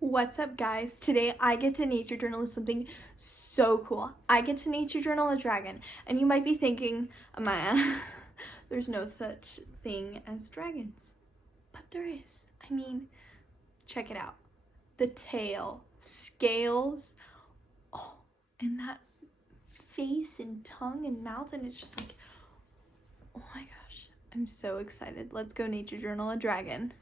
What's up, guys? Today I get to nature journal something so cool. I get to nature journal a dragon, and you might be thinking, Amaya, there's no such thing as dragons. But there is. I mean, check it out. The tail, scales, oh, and that face and tongue and mouth, and it's just like, oh my gosh, I'm so excited. Let's go nature journal a dragon.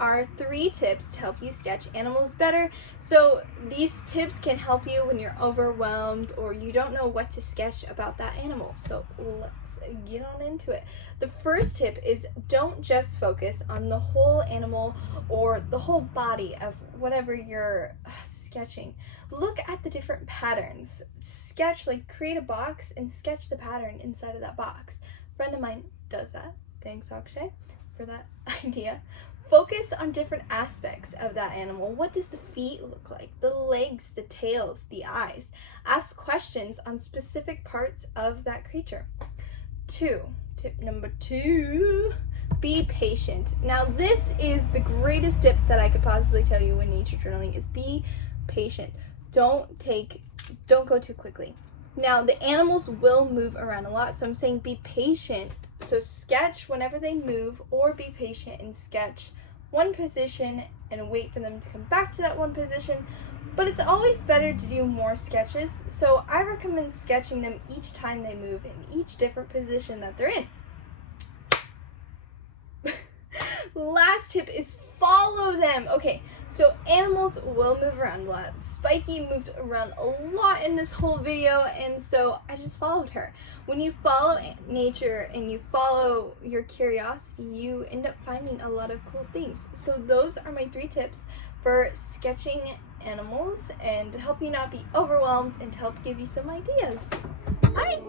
Are 3 tips to help you sketch animals better. So these tips can help you when you're overwhelmed or you don't know what to sketch about that animal. So let's get on into it. The first tip is don't just focus on the whole animal or the whole body of whatever you're sketching. Look at the different patterns. Sketch, like create a box and sketch the pattern inside of that box. A friend of mine does that. Thanks, Akshay, for that idea. Focus on different aspects of that animal. What does the feet look like? The legs, the tails, the eyes. Ask questions on specific parts of that creature. Tip number 2, be patient. Now this is the greatest tip that I could possibly tell you when nature journaling is be patient. Don't go too quickly. Now the animals will move around a lot, so I'm saying be patient. So sketch whenever they move, or be patient and sketch one position and wait for them to come back to that one position. But it's always better to do more sketches, so I recommend sketching them each time they move in each different position that they're in. Last tip is follow them. Okay, so animals will move around a lot. Spiky moved around a lot in this whole video, and so I just followed her. When you follow nature and you follow your curiosity, you end up finding a lot of cool things. So those are my 3 tips for sketching animals and to help you not be overwhelmed and to help give you some ideas. Bye!